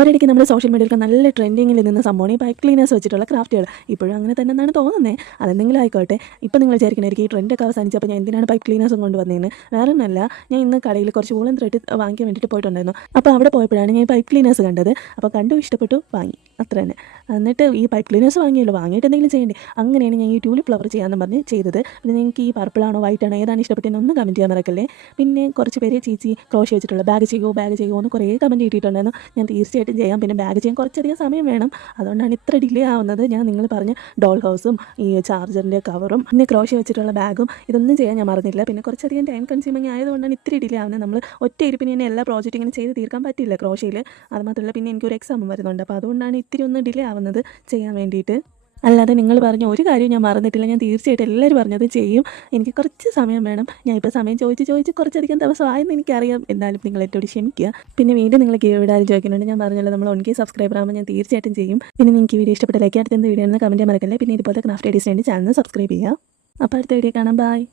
ഒരിടയ്ക്ക് നമ്മുടെ സോഷ്യൽ മീഡിയയിലൊക്കെ നല്ല ട്രെൻഡിങ്ങിൽ നിന്ന സംഭവമാണ് ഈ പൈപ്പ് ക്ലീനേഴ്സ് വെച്ചിട്ടുള്ള ക്രാഫ്റ്റുകൾ. ഇപ്പോഴും അങ്ങനെ തന്നെ എന്നാണ് തോന്നുന്നത്. അതെന്തെങ്കിലും ആയിക്കോട്ടെ. ഇപ്പോൾ നിങ്ങൾ വിചാരിക്കണമായിരിക്കും ഈ ട്രെൻഡൊക്കെ അവസാനിച്ചപ്പോൾ ഞാൻ എന്തിനാണ് പൈപ്പ് ക്ലീനേഴ്സും കൊണ്ടുവന്നതെന്ന്. വേറെ ഒന്നുമല്ല, ഞാൻ ഇന്ന് കടയിൽ കുറച്ച് വൂളൻ ത്രെഡ് വാങ്ങിക്കാൻ വേണ്ടിയിട്ട് പോയിട്ടുണ്ടായിരുന്നു. അപ്പോൾ അവിടെ പോയപ്പോഴാണ് ഞാൻ ഈ പൈപ്പ് ക്ലീനേഴ്സ് കണ്ടത്. അപ്പോൾ കണ്ടു, ഇഷ്ടപ്പെട്ടു, വാങ്ങി, അത്ര തന്നെ. എന്നിട്ട് ഈ പൈപ്പ് ക്ലീനേഴ്സ് വാങ്ങിയല്ലോ, വാങ്ങിയിട്ട് എന്തെങ്കിലും ചെയ്യണ്ടേ. അങ്ങനെയാണ് ഞാൻ ഈ ട്യൂലിപ്പ് ഫ്ലവർ ചെയ്യാമെന്ന് പറഞ്ഞ് ചെയ്തത്. പിന്നെ നിങ്ങൾക്ക് ഈ പർപ്പിളാണോ വൈറ്റാണോ ഏതാണ് ഇഷ്ടപ്പെട്ടതെന്ന് ഒന്ന് കമൻറ്റ് ചെയ്യാൻ മറക്കല്ലേ. പിന്നെ കുറച്ച് പേര് ചേച്ചി ക്രോഷ് വെച്ചിട്ടുള്ള ബാഗ് ചെയ്യുമോ എന്ന് കുറേ കമൻറ്റ് കിട്ടിയിട്ടുണ്ടായിരുന്നു. ഞാൻ തീർച്ചയായിട്ടും ചെയ്യാം. പിന്നെ ബാഗ് ചെയ്യാൻ കുറച്ചധികം സമയം വേണം, അതുകൊണ്ടാണ് ഇത്ര ഡിലേ ആവുന്നത്. ഞാൻ നിങ്ങൾ പറഞ്ഞ ഡോൾ ഹൗസും ഈ ചാർജറിൻ്റെ കവറും പിന്നെ ക്രോഷ് വെച്ചിട്ടുള്ള ബാഗും ഇതൊന്നും ചെയ്യാൻ ഞാൻ മറന്നില്ല. പിന്നെ കുറച്ചധികം ടൈം കൺസ്യൂമിങ് ആയതുകൊണ്ടാണ് ഇത്തിരി ഡിലേ ആവുന്നത്. നമ്മൾ ഒറ്റ ഇരിപ്പിന് തന്നെ എല്ലാ പ്രോജക്റ്റും ഇങ്ങനെ ചെയ്ത് തീർക്കാൻ പറ്റില്ല ക്രോഷയിൽ. അതുമാത്രമല്ല പിന്നെ എനിക്കൊരു എക്സാമും വരുന്നുണ്ട്. അപ്പോൾ അതുകൊണ്ടാണ് ഇത്തിരി ഒന്ന് ഡിലേ ആവുന്നത് ചെയ്യാൻ വേണ്ടിയിട്ട്. അല്ലാതെ നിങ്ങൾ പറഞ്ഞ ഒരു കാര്യം ഞാൻ മറന്നിട്ടില്ല. ഞാൻ തീർച്ചയായിട്ടും എല്ലാവരും പറഞ്ഞത് ചെയ്യും. എനിക്ക് കുറച്ച് സമയം വേണം. ഞാൻ ഇപ്പോൾ സമയം ചോദിച്ച് കുറച്ചധികം ദിവസമായെന്ന് എനിക്കറിയാം. എന്നാലും നിങ്ങൾ എന്നോട് ക്ഷമിക്കുക. പിന്നെ വീണ്ടും നിങ്ങൾ ഗീവിടാരും ചോദിക്കുന്നുണ്ട്. ഞാൻ പറഞ്ഞല്ലോ, നമ്മൾ 1K സബ്സ്ക്രൈബർ ആകുമ്പോൾ ഞാൻ തീർച്ചയായിട്ടും ചെയ്യും. പിന്നെ നിങ്ങൾക്ക് ഈ വീഡിയോ ഇഷ്ടപ്പെട്ട ലൈക്ക് അടുത്ത വീഡിയോ എന്ന് കമൻറ്റ് മറക്കല്ലേ. പിന്നെ ഇതുപോലത്തെ ക്രാഫ്റ്റ് ഐഡിയസിന് വേണ്ടി ചാനൽ സബ്സ്ക്രൈബ് ചെയ്യുക. അപ്പോൾ അടുത്ത വീഡിയോ കാണാം. ബൈ.